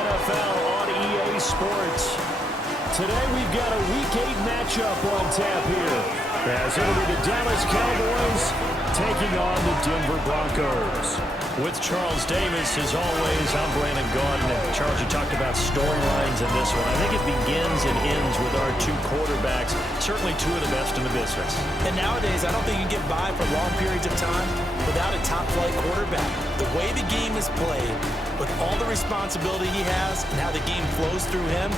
NFL on EA Sports. Today we've got a Week 8 matchup on tap here, as it'll be the Dallas Cowboys taking on the Denver Broncos. With Charles Davis, as always, I'm Brandon Gaudin. And Charles, you talked about storylines in this one. I think it begins and ends with our two quarterbacks, certainly two of the best in the business. And nowadays, I don't think you can get by for long periods of time without a top-flight quarterback. The way the game is played, with all the responsibility he has and how the game flows through him,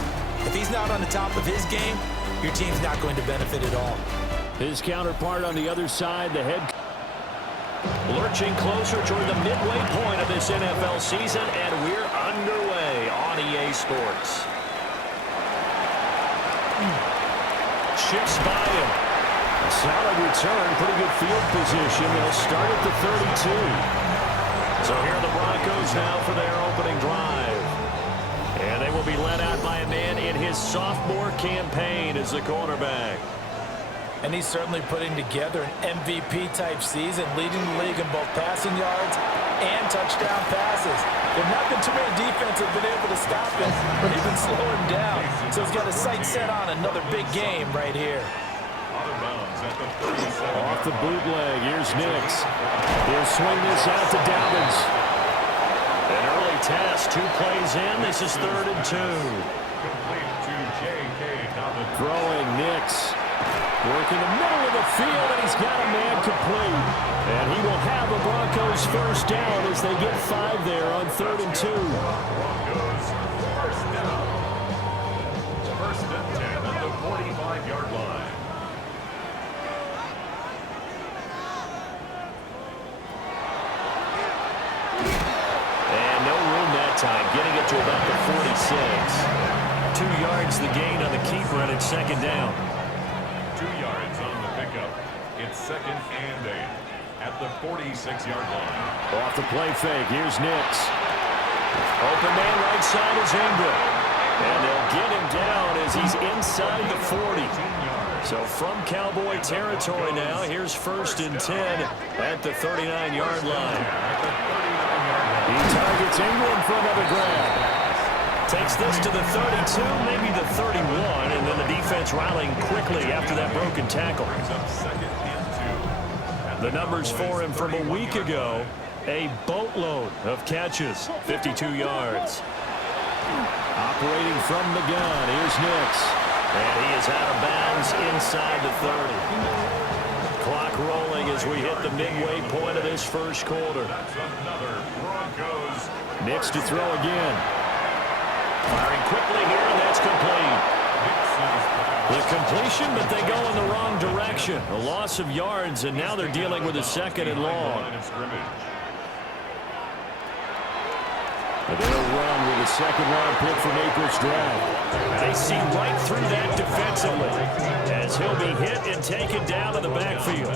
if he's not on the top of his game, your team's not going to benefit at all. His counterpart on the other side, the head lurching closer toward the midway point of this NFL season, and we're underway on EA Sports. Shifts by him. A solid return, pretty good field position. They'll start at the 32. So here are the Broncos now for their opening drive. And they will be led out by a man in his sophomore campaign as the quarterback. And he's certainly putting together an MVP-type season, leading the league in both passing yards and touchdown passes. There's not been too many defenses have been able to stop him or even slow him down. So he's got his sights set on another big game right here. Off the bootleg, here's Nix. He'll swing this out to Dobbins. An early test, 2 plays in. This is 3rd and 2. Throwing Nix. Working the middle of the field, and he's got a man complete. And he will have a Broncos first down as they get 5 there on 3rd and 2. Broncos first down. First and 10 at the 45-yard line. And no room that time, getting it to about the 46. 2 yards the gain on the keeper, and it's 2nd down. 2 yards on the pickup. It's 2nd and 8 at the 46-yard line. Off the play fake. Here's Nix. Open man right side is Ingram. And they'll get him down as he's inside the 40. So from Cowboy territory now, here's 1st and 10 at the 39-yard line. He targets Ingram for another grab. Takes this to the 32, maybe the 31, and then the defense rallying quickly after that broken tackle. The numbers for him from a week ago, a boatload of catches, 52 yards. Operating from the gun, here's Nix. And he is out of bounds inside the 30. Clock rolling as we hit the midway point of this first quarter. Nix to throw again. Firing quickly here, and that's complete. The completion, but they go in the wrong direction. A loss of yards, and now they're dealing with a 2nd and long. But they'll run with a 2nd-round pick from April's draft. They see right through that defensively as he'll be hit and taken down to the backfield.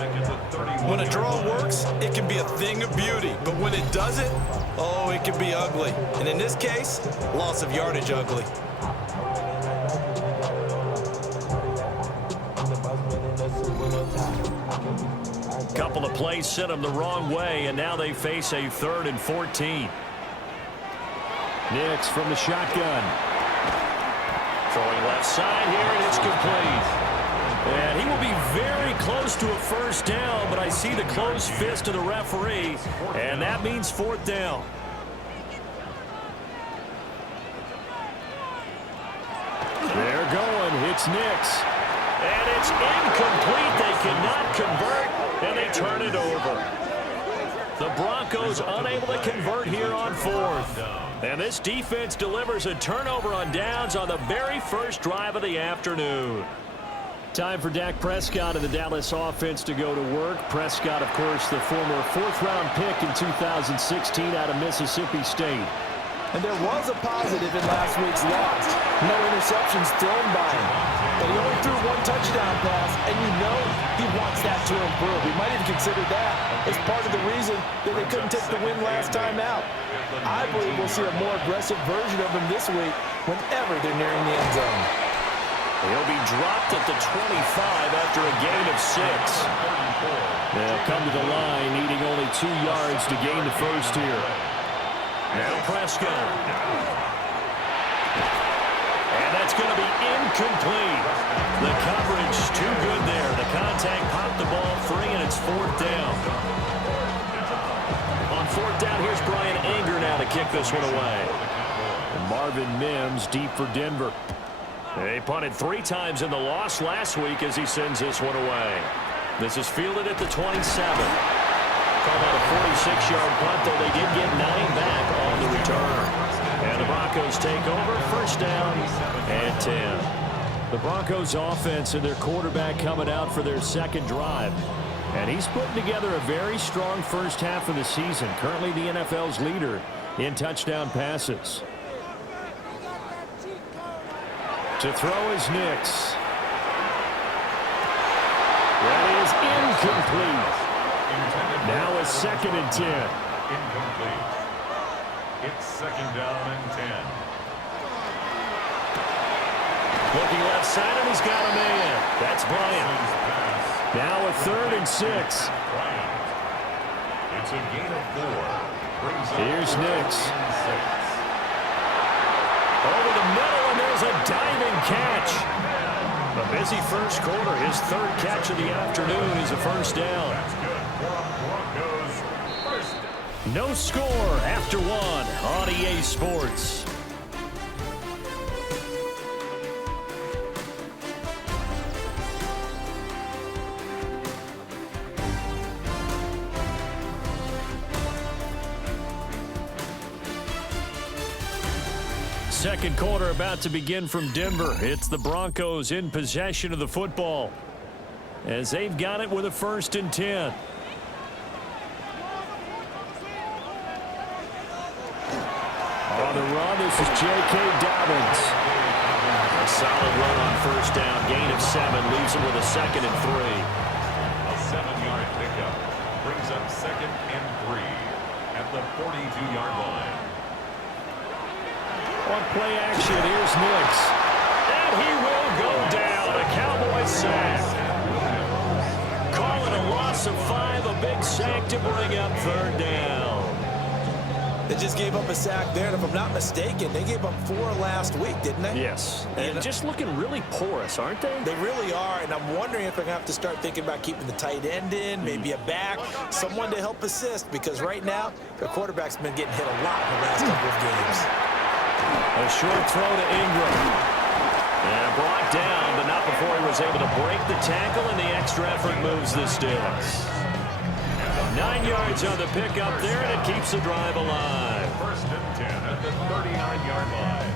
When a draw works, it can be a thing of beauty. But when it doesn't, oh, it can be ugly. And in this case, loss of yardage ugly. Couple of plays sent them the wrong way, and now they face a 3rd and 14. Nix from the shotgun. Throwing left side here, and it's complete. And he will be very close to a first down, but I see the closed fist of the referee, and that means 4th down. They're going. It's Nix. And it's incomplete. They cannot convert, and they turn it over. The Broncos unable to convert here on 4th. And this defense delivers a turnover on downs on the very first drive of the afternoon. Time for Dak Prescott and the Dallas offense to go to work. Prescott, of course, the former 4th-round pick in 2016 out of Mississippi State. And there was a positive in last week's loss. No interceptions thrown by him. But he only threw 1 touchdown pass, and you know he wants that to improve. He might have considered that as part of the reason that they couldn't take the win last time out. I believe we'll see a more aggressive version of him this week whenever they're nearing the end zone. He'll be dropped at the 25 after a gain of 6. They'll come to the line, needing only 2 yards to gain the first here. Now Prescott. incomplete. The coverage too good there. The contact popped the ball free, and it's 4th down. On 4th down, here's Brian Anger now to kick this one away. And Marvin Mims deep for Denver. They punted 3 times in the loss last week as he sends this one away. This is fielded at the 27. Called out a 46-yard punt, though they did get 9 back on the return. And the Broncos take over, 1st down and 10. The Broncos offense and their quarterback coming out for their 2nd drive. And he's putting together a very strong first half of the season. Currently the NFL's leader in touchdown passes. To throw is Nix. That is incomplete. Now a 2nd and 10. Incomplete. It's 2nd down and 10. Looking left side, and he's got a man. That's Bryant. Now a 3rd and 6. It's a gain of 4. Here's Nix. Over the middle, and there's a diving catch. A busy first quarter. His 3rd catch of the afternoon is a 1st down. That's good. Broncos first down. No score after 1 on EA Sports. Second quarter about to begin from Denver. It's the Broncos in possession of the football as they've got it with a 1st and 10. On the run, this is J.K. Dobbins. A solid run on 1st down. Gain of 7 leaves him with a 2nd and 3. A 7-yard pickup brings up 2nd and 3 at the 42-yard line. On play action, here's Nix. And he will go down. A Cowboys sack. Call it a loss of 5. A big sack to bring up 3rd down. They just gave up a sack there, and if I'm not mistaken, they gave up 4 last week, didn't they? Yes. And just looking really porous, aren't they? They really are, and I'm wondering if they're going to have to start thinking about keeping the tight end in, maybe a back, someone to help assist, because right now, their quarterback's been getting hit a lot in the last couple of games. A short throw to Ingram. And brought down, but not before he was able to break the tackle, and the extra effort moves the sticks. 9 yards on the pickup there, and it keeps the drive alive. 1st and 10 at the 39-yard line.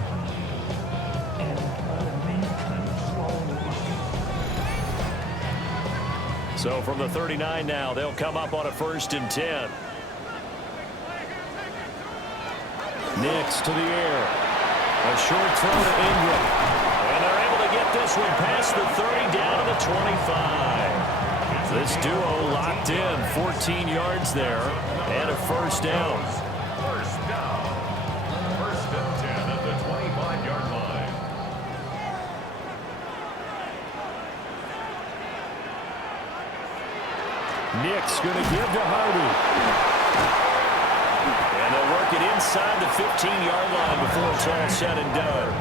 So from the 39 now, they'll come up on a 1st and 10. Nix to the air. A short throw to Ingram. And they're able to get this one past the 30 down to the 25. This duo locked in, 14 yards there, and a 1st down. 1st down. 1st and 10 at the 25-yard line. Nix going to give to Hardy. And they'll work it inside the 15-yard line before it's all said and done.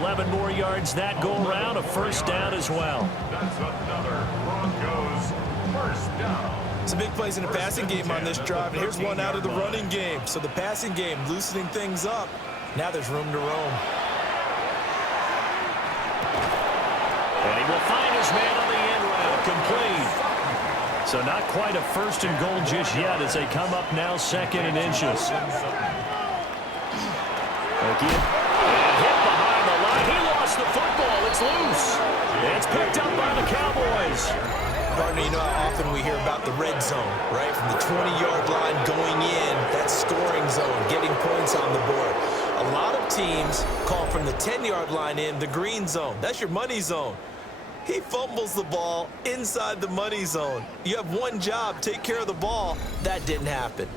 11 more yards that go around, a 1st down as well. That's another Broncos 1st down. Some big plays in the passing game on this drive, and here's one out of the running game. So the passing game loosening things up. Now there's room to roam. And he will find his man on the end route, complete. So not quite a 1st and goal just yet as they come up now 2nd and inches. Again, hit behind the line. He lost the football. It's loose. It's picked up by the Cowboys. Partner, you know how often we hear about the red zone, right? From the 20-yard line going in, that scoring zone, getting points on the board. A lot of teams call from the 10-yard line in the green zone. That's your money zone. He fumbles the ball inside the money zone. You have one job, take care of the ball. That didn't happen.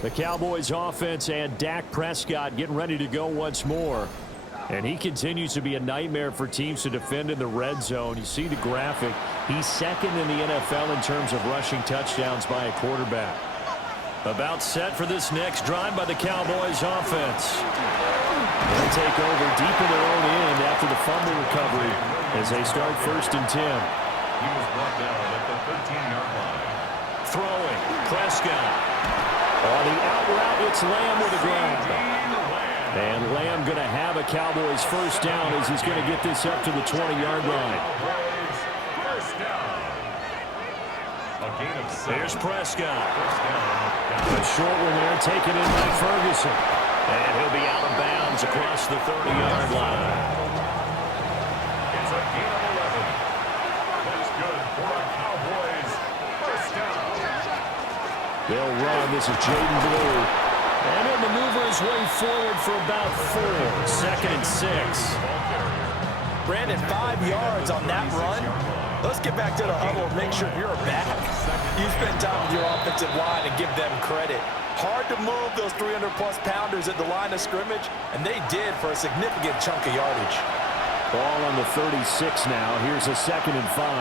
The Cowboys offense and Dak Prescott getting ready to go once more. And he continues to be a nightmare for teams to defend in the red zone. You see the graphic. He's 2nd in the NFL in terms of rushing touchdowns by a quarterback. About set for this next drive by the Cowboys offense. They'll take over deep in their own end after the fumble recovery as they start 1st and 10. He was brought down at the 13-yard line. Throwing, Prescott. On the out route, it's Lamb with a grab. And Lamb going to have a Cowboys 1st down as he's going to get this up to the 20-yard line. First down. A gain of 7. There's Prescott. First down. A short one there, taken in by Ferguson. And he'll be out of bounds across the 30-yard line. It's a gain of 11. That's good for a Cowboys first down. They'll run. This is Jaden Blue. And he'll maneuver his way forward for about 4. 2nd and 6. Brandon, 5 yards on that run. Let's get back to the huddle and make sure you're back. You spend time with your offensive line and give them credit. Hard to move those 300-plus pounders at the line of scrimmage, and they did for a significant chunk of yardage. Ball on the 36 now. Here's a 2nd and 5.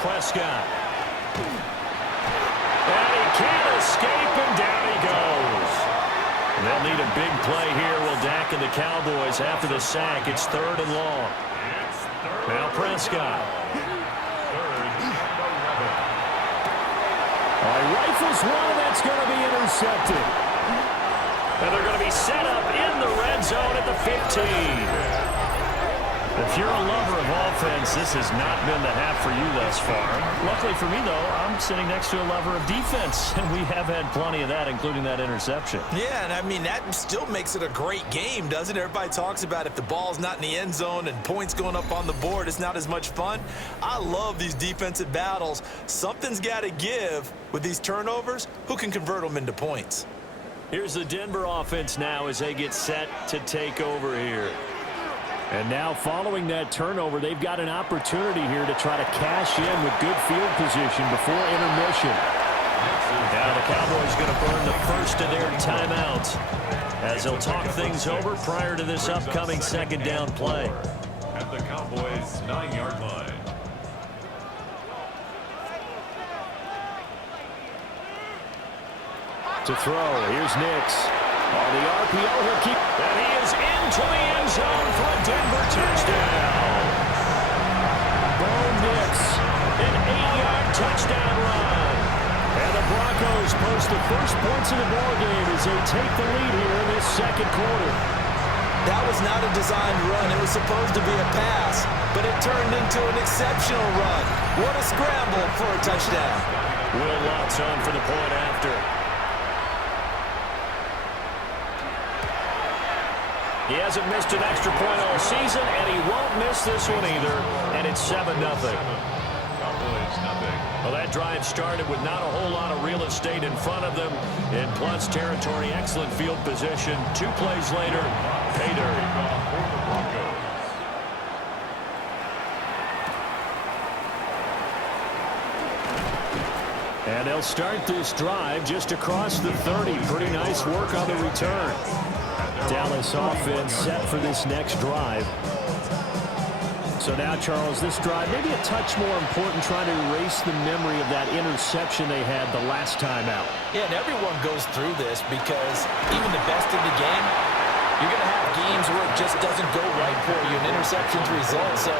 Prescott. And he can't escape, and down he goes. And they'll need a big play here. Will Dak and the Cowboys after the sack. It's 3rd and long. Now Prescott. Rifles one, and that's going to be intercepted. And they're going to be set up in the red zone at the 15. If you're a lover of offense, this has not been the half for you thus far. Luckily for me, though, I'm sitting next to a lover of defense, and we have had plenty of that, including that interception. Yeah, and I mean, that still makes it a great game, doesn't it? Everybody talks about if the ball's not in the end zone and points going up on the board, it's not as much fun. I love these defensive battles. Something's got to give with these turnovers. Who can convert them into points? Here's the Denver offense now as they get set to take over here. And now following that turnover, they've got an opportunity here to try to cash in with good field position before intermission. Now the Cowboys going to burn the first of their timeouts as they'll talk things over prior to this upcoming 2nd down play. At the Cowboys' 9-yard line. To throw, here's Nix. On the RPO, he'll keep. And he is into the end zone for a Denver touchdown. Bo Nix, an 8-yard touchdown run. And the Broncos post the first points of the ball game as they take the lead here in this 2nd quarter. That was not a designed run. It was supposed to be a pass, but it turned into an exceptional run. What a scramble for a touchdown. Will Lutz on for the point after. He hasn't missed an extra point all season, and he won't miss this one either. And it's 7-0. Cowboys, nothing. Well, that drive started with not a whole lot of real estate in front of them. In plus territory, excellent field position. 2 plays later, pay dirt. And they'll start this drive just across the 30. Pretty nice work on the return. Dallas offense set for this next drive. So now, Charles, this drive maybe a touch more important, trying to erase the memory of that interception they had the last time out. Yeah, and everyone goes through this because even the best in the game, you're going to have games where it just doesn't go right for you, and interceptions result. So,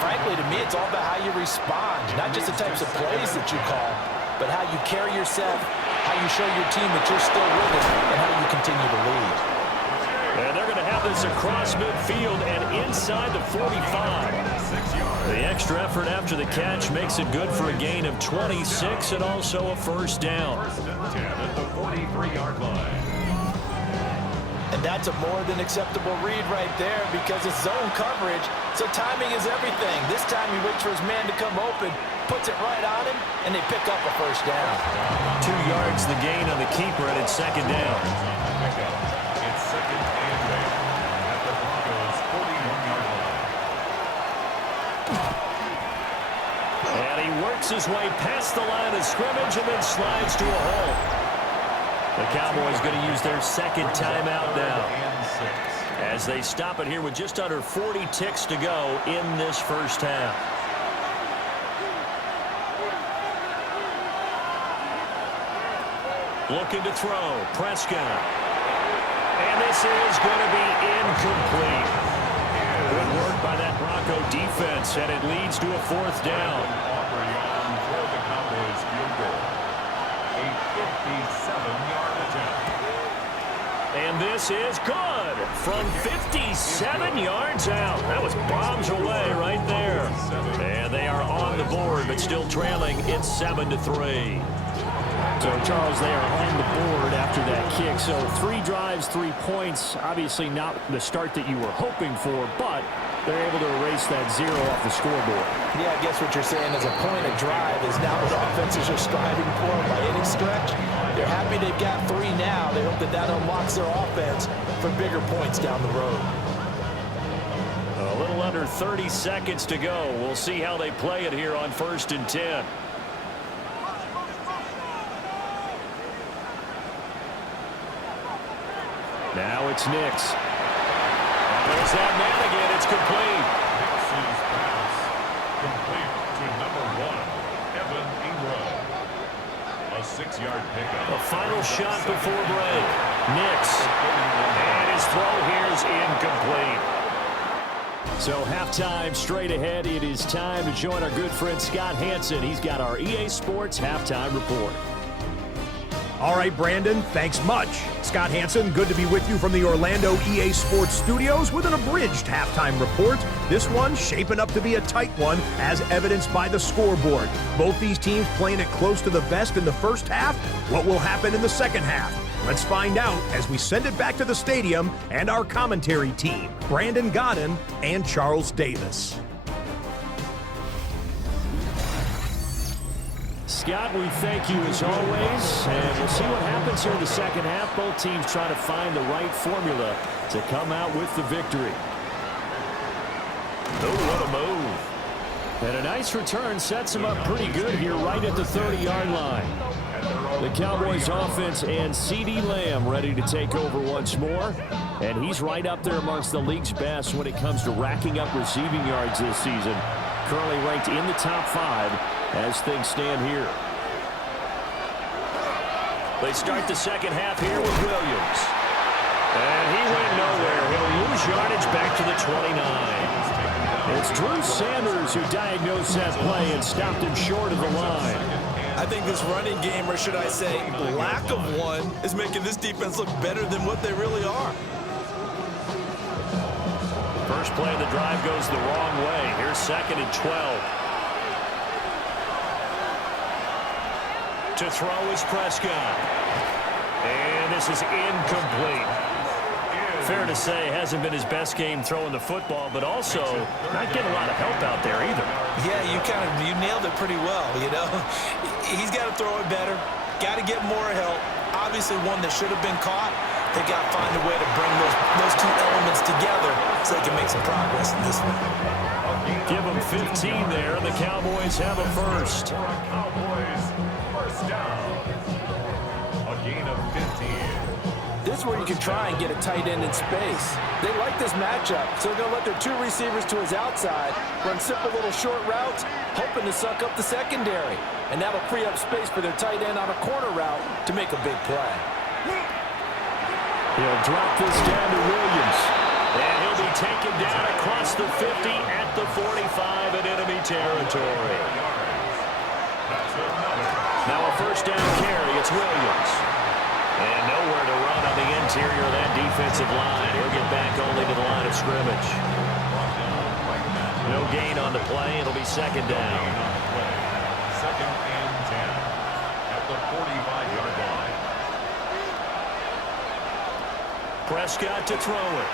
frankly, to me, it's all about how you respond, not just the types of plays that you call, but how you carry yourself, how you show your team that you're still with it, and how you continue to lead. And they're going to have this across midfield and inside the 45. The extra effort after the catch makes it good for a gain of 26 and also a first down. First and 10 at the 43-yard line. And that's a more than acceptable read right there because it's zone coverage, so timing is everything. This time he waits for his man to come open, puts it right on him, and they pick up a first down. 2 yards the gain on the keeper, and it's second down. It's second and 8 at the Broncos' 41-yard line. And he works his way past the line of scrimmage and then slides to a hole. The Cowboys going to use their second timeout now as they stop it here with just under 40 ticks to go in this first half. Looking to throw. Prescott. And this is going to be incomplete. Good work by that Bronco defense, and it leads to a 4th down. Offering on for the Cowboys field goal. A 57-yard attempt. And this is good from 57 yards out. That was bombs away right there. And they are on the board, but still trailing. It's 7-3. So, Charles, they are on the board after that kick. So 3 drives, 3 points. Obviously not the start that you were hoping for, but they're able to erase that 0 off the scoreboard. Yeah, I guess what you're saying is a point of drive is not what offenses are striving for by any stretch. They're happy they've got 3 now. They hope that that unlocks their offense for bigger points down the road. A little under 30 seconds to go. We'll see how they play it here on 1st and 10. Now it's Nix. There's that man again. It's complete. Nix's pass complete to number 1, Evan Ingram. A 6-yard pickup. A final shot before break. Nix. And his throw here is incomplete. So halftime straight ahead. It is time to join our good friend Scott Hanson. He's got our EA Sports halftime report. All right, Brandon, thanks much. Scott Hanson, good to be with you from the Orlando EA Sports Studios with an abridged halftime report. This one shaping up to be a tight one, as evidenced by the scoreboard. Both these teams playing it close to the vest in the first half. What will happen in the second half? Let's find out as we send it back to the stadium and our commentary team, Brandon Godden and Charles Davis. Scott, we thank you as always, and we'll see what happens here in the second half. Both teams trying to find the right formula to come out with the victory. Oh, what a move. And a nice return sets them up pretty good here right at the 30-yard line. The Cowboys offense and CeeDee Lamb ready to take over once more. And he's right up there amongst the league's best when it comes to racking up receiving yards this season. Currently ranked in the top 5 as things stand here. They start the second half here with Williams. And he went nowhere. He'll lose yardage back to the 29. It's Drew Sanders who diagnosed that play and stopped him short of the line. I think this running game, or should I say lack of one, is making this defense look better than what they really are. First play of the drive goes the wrong way. Here's 2nd and 12. To throw is Prescott. And this is incomplete. Fair to say, hasn't been his best game throwing the football, but also not getting a lot of help out there either. Yeah, you nailed it pretty well, you know. He's got to throw it better. Got to get more help. Obviously one that should have been caught. They got to find a way to bring those 2 elements together so they can make some progress in this one. Give them 15 there, and the Cowboys have a first. Cowboys first down. A gain of 15. This is where you can try and get a tight end in space. They like this matchup, so they're going to let their 2 receivers to his outside run simple little short routes, hoping to suck up the secondary. And that'll free up space for their tight end on a corner route to make a big play. He'll drop this down to Williams. And he'll be taken down across the 50 at the 45 in enemy territory. Now a first down carry. It's Williams. And nowhere to run on the interior of that defensive line. He'll get back only to the line of scrimmage. No gain on the play. It'll be 2nd down. 2nd and 10 at the 45-yard line. Prescott to throw it.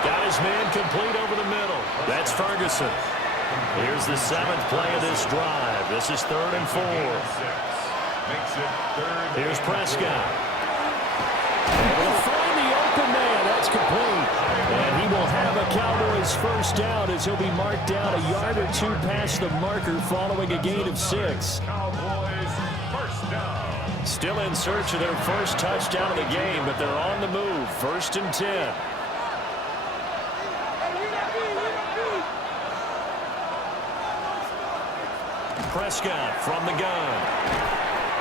Got his man complete over the middle. That's Ferguson. Here's the 7th play of this drive. This is 3rd and 4. Makes it 3rd. Here's Prescott. Able to find the open man. That's complete. And he will have a Cowboys first down as he'll be marked down a yard or 2 past the marker following a gain of 6. Cowboys first down. Still in search of their first touchdown of the game, but they're on the move. 1st and 10. Prescott from the gun.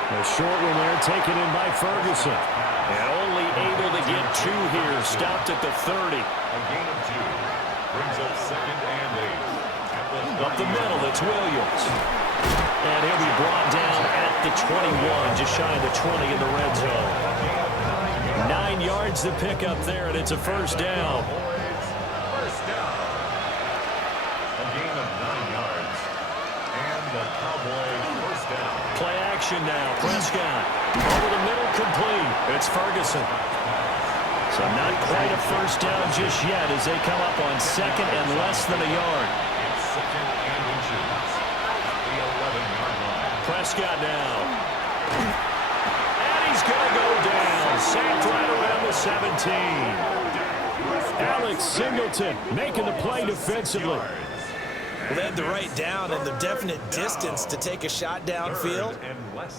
A short one there taken in by Ferguson. And only able to get 2 here. Stopped at the 30. A gain of 2. Brings up 2nd and 8. Up the middle, it's Williams. And he'll be brought down at the 21, just shy of the 20 in the red zone. 9 yards to pick up there, and it's a first down. First down. A gain of 9 yards. And the Cowboys first down. Play action now. Prescott over the middle, complete. It's Ferguson. So not quite a first down just yet as they come up on 2nd and less than a yard. It's 2nd and inches. The 11-yard line. Prescott now. And he's going to go down. Sacked right around the 17. Alex Singleton making the play defensively. Well, they had the right down and the definite distance to take a shot downfield,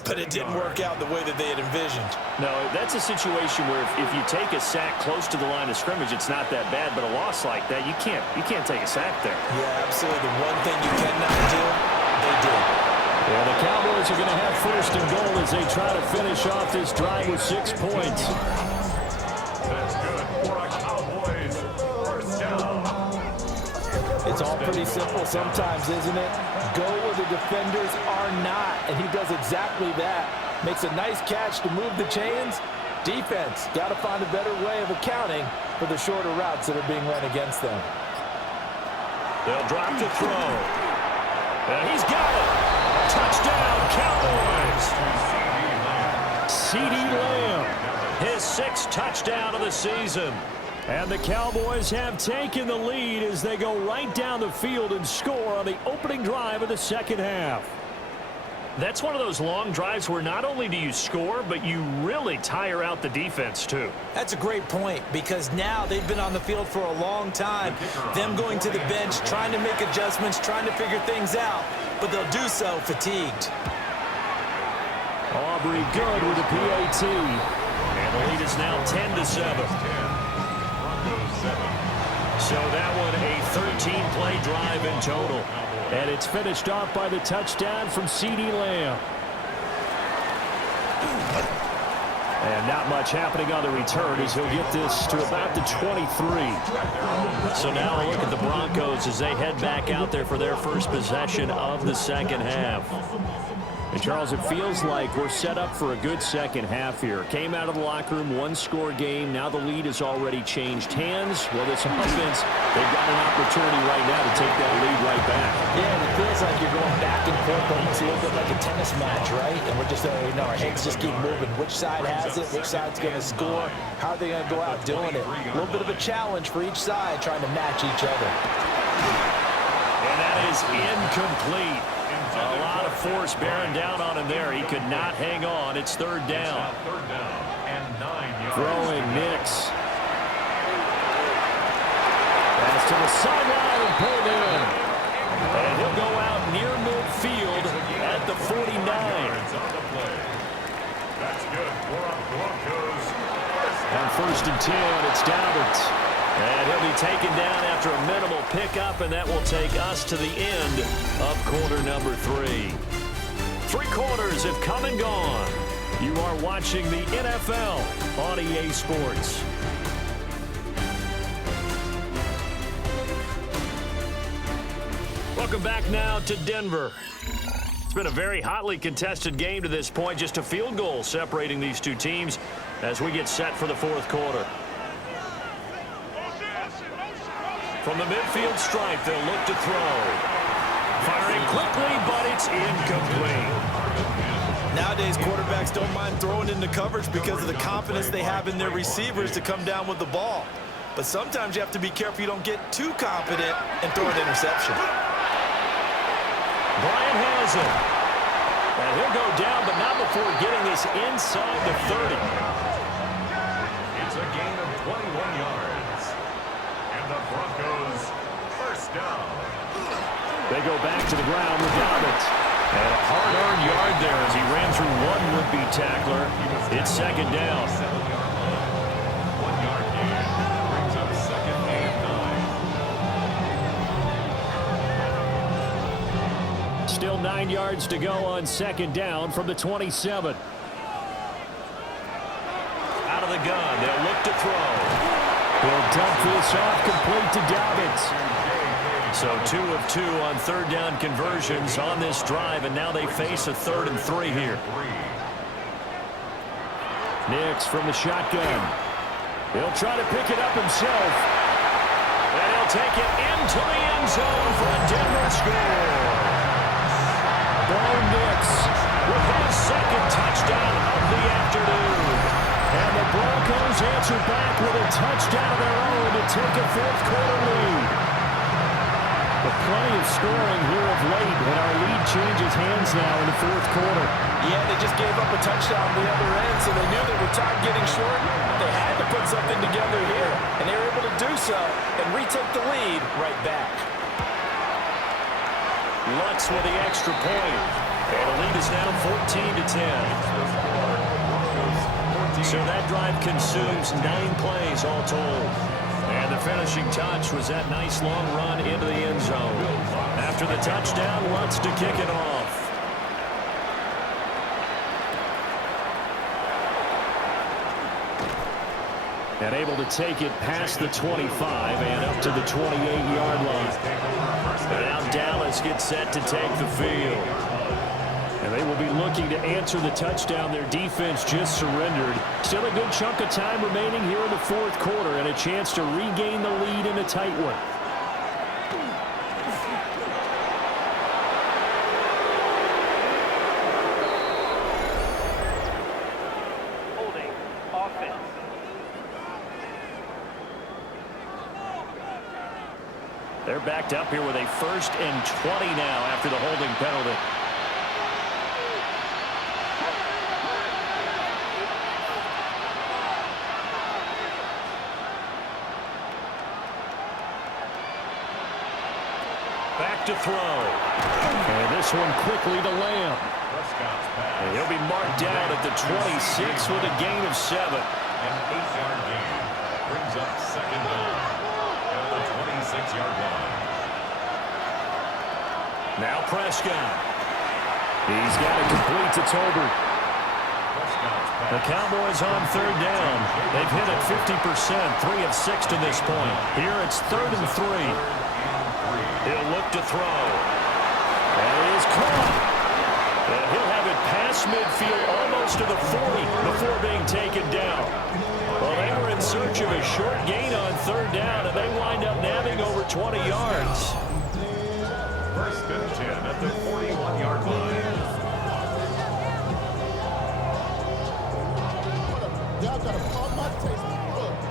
but it didn't work out the way that they had envisioned. No, that's a situation where if you take a sack close to the line of scrimmage, it's not that bad, but a loss like that, you can't take a sack there. Yeah, absolutely. The one thing you cannot do, they did. Yeah, the Cowboys are going to have 1st and goal as they try to finish off this drive with 6 points. That's good for a Cowboys first down. It's all pretty simple sometimes, isn't it? Go where the defenders are not, and he does exactly that. Makes a nice catch to move the chains. Defense, got to find a better way of accounting for the shorter routes that are being run against them. They'll drop to throw. And he's got it. Touchdown, Cowboys. CeeDee Lamb, his 6th touchdown of the season. And the Cowboys have taken the lead as they go right down the field and score on the opening drive of the 2nd half. That's one of those long drives where not only do you score, but you really tire out the defense too. That's a great point because now they've been on the field for a long time. Them going to the bench, trying to make adjustments, trying to figure things out, but they'll do so fatigued. Aubrey good with the PAT. And the lead is now 10-7. So that one a 13-play drive in total. And it's finished off by the touchdown from CeeDee Lamb. And not much happening on the return as he'll get this to about the 23. So now a look at the Broncos as they head back out there for their first possession of the 2nd half. And Charles, it feels like we're set up for a good 2nd half here. Came out of the locker room, 1-score game. Now the lead has already changed hands. Well, this offense, they've got an opportunity right now to take that lead right back. Yeah, and it feels like you're going back and forth almost a little bit like a tennis match, right? And we're just, our heads just keep moving. Which side has it? Which side's going to score? How are they going to go out doing it? A little bit of a challenge for each side trying to match each other. And that is incomplete. A lot of force bearing down on him there. He could not hang on. It's 3rd down. Third down and 9 yards. Throwing Nix. Pass to the sideline and pulled in. And he'll go out near midfield at the 49. That's good for a Broncos. On 1st and 10, it's Dobbins. And he'll be taken down after a minimal pickup, and that will take us to the end of quarter number 3. 3 quarters have come and gone. You are watching the NFL on EA Sports. Welcome back now to Denver. It's been a very hotly contested game to this point. Just a field goal separating these two teams as we get set for the 4th quarter. From the midfield stripe, they'll look to throw. Firing quickly, but it's incomplete. Nowadays, quarterbacks don't mind throwing into coverage because of the confidence they have in their receivers to come down with the ball. But sometimes you have to be careful you don't get too confident and throw an interception. Bryant has it. And he'll go down, but not before getting this inside the 30. It's a gain of 21 yards. And the Broncos first down. They go back to the ground with Dobbins. And a hard-earned yard there as he ran through one would-be tackler. It's 2nd down. 1 yard gain brings up 2nd and 9. Still 9 yards to go on second down from the 27. Out of the gun, they'll look to throw. He'll dump this off complete to Dobbins. So 2 of 2 on third down conversions on this drive, and now they face a 3rd and 3 here. Nix from the shotgun. He'll try to pick it up himself. And he'll take it into the end zone for a Denver score. Bo Nix with his second touchdown of the afternoon. And the Broncos answer back with a touchdown of their own to take a 4th quarter lead. But plenty of scoring here of late, and our lead changes hands now in the 4th quarter. Yeah, they just gave up a touchdown on the other end, so they knew that with time getting short, they had to put something together here. And they were able to do so and retake the lead right back. Lutz with the extra point. And the lead is now 14-10. So that drive consumes 9 plays all told. And the finishing touch was that nice long run into the end zone. After the touchdown, Lutz to kick it off. And able to take it past the 25 and up to the 28-yard line. And now Dallas gets set to take the field. And they will be looking to answer the touchdown their defense just surrendered. Still a good chunk of time remaining here in the 4th quarter and a chance to regain the lead in a tight one. Holding offense. They're backed up here with a 1st and 20 now after the holding penalty. Back to throw. And this one quickly to Lamb. And he'll be marked down at the 26 with a gain of 7. An 8-yard gain brings up second down at the 26-yard line. Now Prescott. He's got it complete to Tolbert. The Cowboys on 3rd down. They've hit it 50%, 3 of 6 to this point. Here it's 3rd and 3. He'll look to throw. And he is caught. And he'll have it past midfield almost to the 40 before being taken down. Well, they were in search of a short gain on 3rd down, and they wind up nabbing over 20 yards. 1st and 10 at the 41-yard line.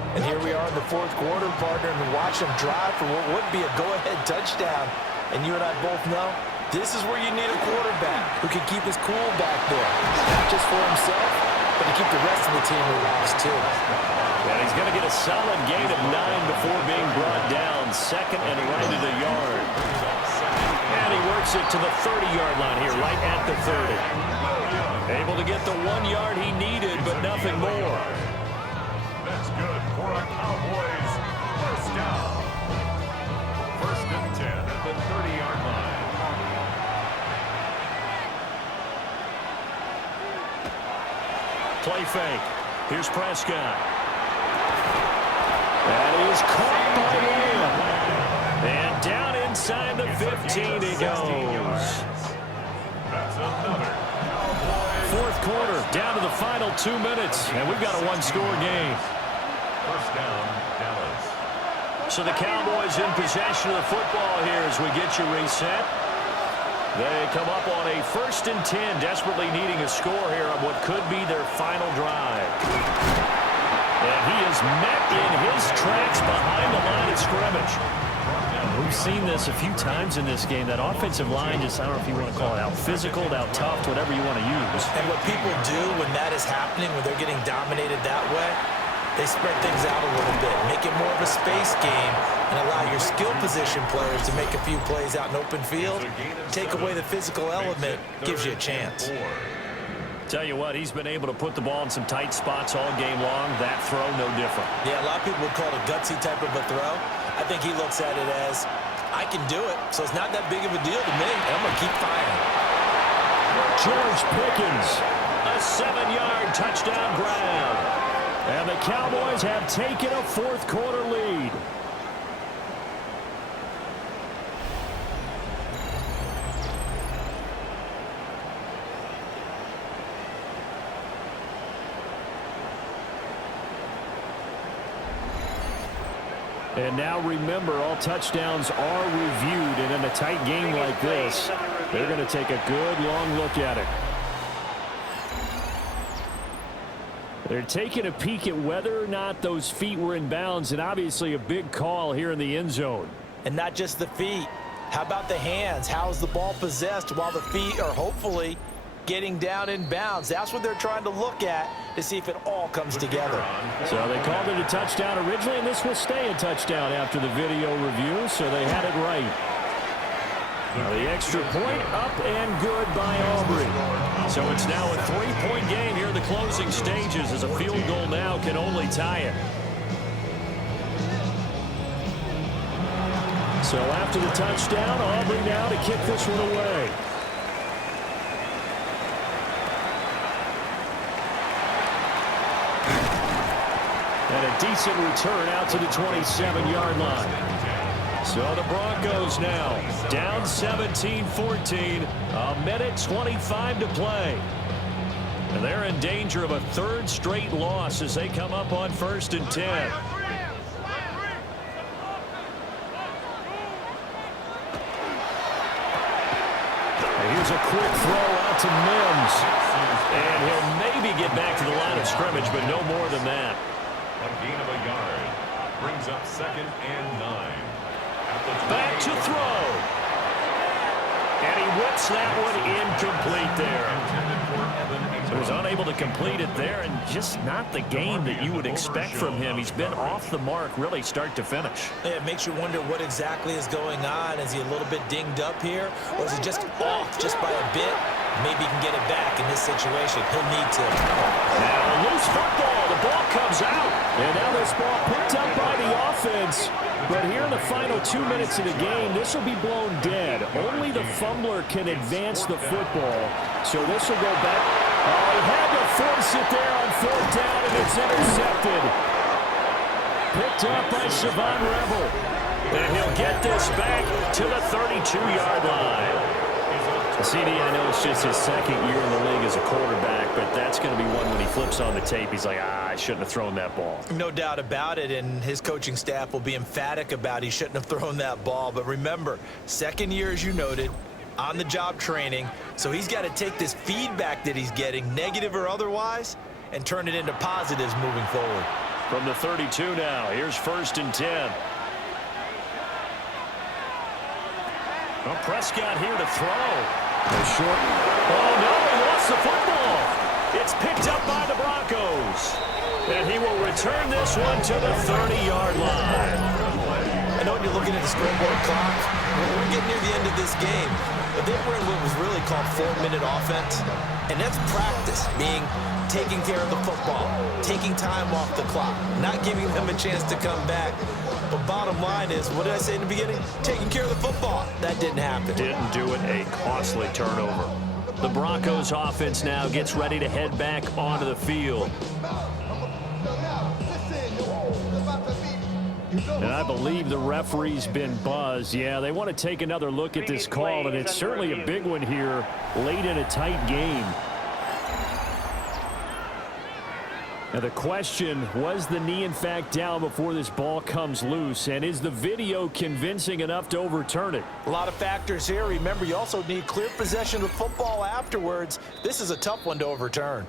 And here we are in the 4th quarter, partner, and watch them drive for what would be a go-ahead touchdown. And you and I both know this is where you need a quarterback who can keep his cool back there. Not just for himself, but to keep the rest of the team relaxed, too. And he's going to get a solid gain of 9 before being brought down. 2nd and right at a yard. And he works it to the 30-yard line here, right at the 30. Able to get the 1 yard he needed, but nothing more. That's good for a Cowboys 1st down. 1st and 10 at the 30-yard line. Play fake. Here's Prescott. That is caught by Lamb. And down inside the 15 he goes. That's another 4th quarter, down to the final 2 minutes, and we've got a 1-score game. 1st down, Dallas. So the Cowboys in possession of the football here as we get you reset. They come up on a 1st and 10, desperately needing a score here on what could be their final drive. And he is met in his tracks behind the line of scrimmage. We've seen this a few times in this game. That offensive line just, I don't know if you want to call it out physical, out tough, whatever you want to use. And what people do when that is happening, when they're getting dominated that way, they spread things out a little bit, make it more of a space game, and allow your skill position players to make a few plays out in open field. Take away the physical element, gives you a chance. Tell you what, he's been able to put the ball in some tight spots all game long. That throw, no different. Yeah, a lot of people would call it a gutsy type of a throw. I think he looks at it as, I can do it, so it's not that big of a deal to me, and I'm going to keep firing. George Pickens, a 7-yard touchdown grab. And the Cowboys have taken a fourth-quarter lead. And now remember, all touchdowns are reviewed, and in a tight game like this, they're going to take a good long look at it. They're taking a peek at whether or not those feet were in bounds, and obviously a big call here in the end zone. And not just the feet. How about the hands? How's the ball possessed while the feet are hopefully getting down in bounds? That's what they're trying to look at to see if it all comes together. So they called it a touchdown originally, and this will stay a touchdown after the video review, so they had it right. Now the extra point up and good by Aubrey. So it's now a 3-point game here in the closing stages, as a field goal now can only tie it. So after the touchdown, Aubrey now to kick this one away. And a decent return out to the 27-yard line. So the Broncos now down 17-14, a minute 25 to play. And they're in danger of a third straight loss as they come up on 1st and 10. And here's a quick throw out to Mims. And he'll maybe get back to the line of scrimmage, but no more than that. A gain of a yard. Brings up 2nd and 9. Back to throw. And he whips that one incomplete there. So he was unable to complete it there, and just not the game that you would expect from him. He's been off the mark really start to finish. Yeah, it makes you wonder what exactly is going on. Is he a little bit dinged up here, or is he just off just by a bit? Maybe he can get it back in this situation. He'll need to. Now a loose football. The ball comes out. And now this ball picked up by the offense. But here in the final 2 minutes of the game, this will be blown dead. Only the fumbler can advance the football. So this will go back. Oh, he had to force it there on 4th down, and it's intercepted. Picked up by Sivan Rebel. And he'll get this back to the 32-yard line. CD, I know it's just his 2nd year in the league as a quarterback, but that's going to be one when he flips on the tape. He's like, I shouldn't have thrown that ball. No doubt about it, and his coaching staff will be emphatic about he shouldn't have thrown that ball. But remember, 2nd year, as you noted, on-the-job training, so he's got to take this feedback that he's getting, negative or otherwise, and turn it into positives moving forward. From the 32 now, here's 1st and 10. Well, Prescott here to throw. Short. Oh, no, he lost the football. It's picked up by the Broncos. And he will return this one to the 30-yard line. I know when you're looking at the scoreboard clock, we're getting near the end of this game, but they were in what was really called 4-minute offense. And that's practice, being taking care of the football, taking time off the clock, not giving them a chance to come back. But bottom line is, what did I say in the beginning? Taking care of the football. That didn't happen. Didn't do it. A costly turnover. The Broncos offense now gets ready to head back onto the field. And I believe the referee's been buzzed. Yeah, they want to take another look at this call, and it's certainly a big one here late in a tight game. Now the question, was the knee in fact down before this ball comes loose? And is the video convincing enough to overturn it? A lot of factors here. Remember, you also need clear possession of football afterwards. This is a tough one to overturn.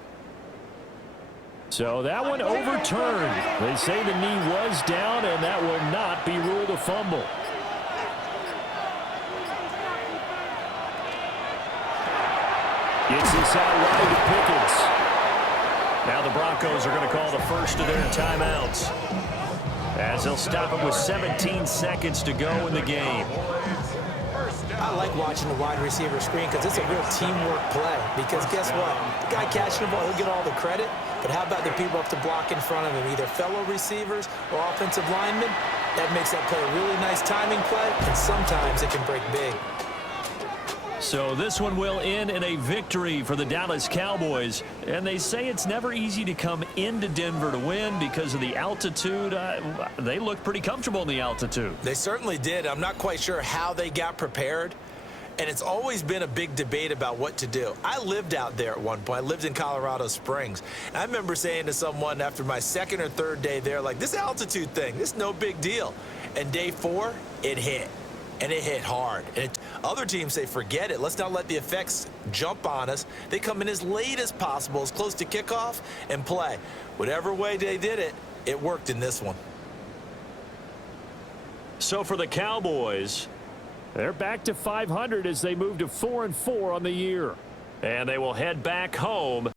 So that one overturned. They say the knee was down, and that will not be ruled a fumble. Gets this out wide to Pickens. Now the Broncos are going to call the first of their timeouts, as they'll stop it with 17 seconds to go in the game. I like watching the wide receiver screen because it's a real teamwork play. Because guess what? The guy catching the ball, he'll get all the credit. But how about the people up to block in front of him, either fellow receivers or offensive linemen? That makes that play a really nice timing play, and sometimes it can break big. So this one will end in a victory for the Dallas Cowboys. And they say it's never easy to come into Denver to win because of the altitude. They look pretty comfortable in the altitude. They certainly did. I'm not quite sure how they got prepared. And it's always been a big debate about what to do. I lived out there at one point. I lived in Colorado Springs. And I remember saying to someone after my second or third day there, like, this altitude thing, this is no big deal. And day 4, it hit. And it hit hard. And other teams say, forget it. Let's not let the effects jump on us. They come in as late as possible, as close to kickoff, and play. Whatever way they did it, it worked in this one. So for the Cowboys, they're back to 500 as they move to 4-4 on the year. And they will head back home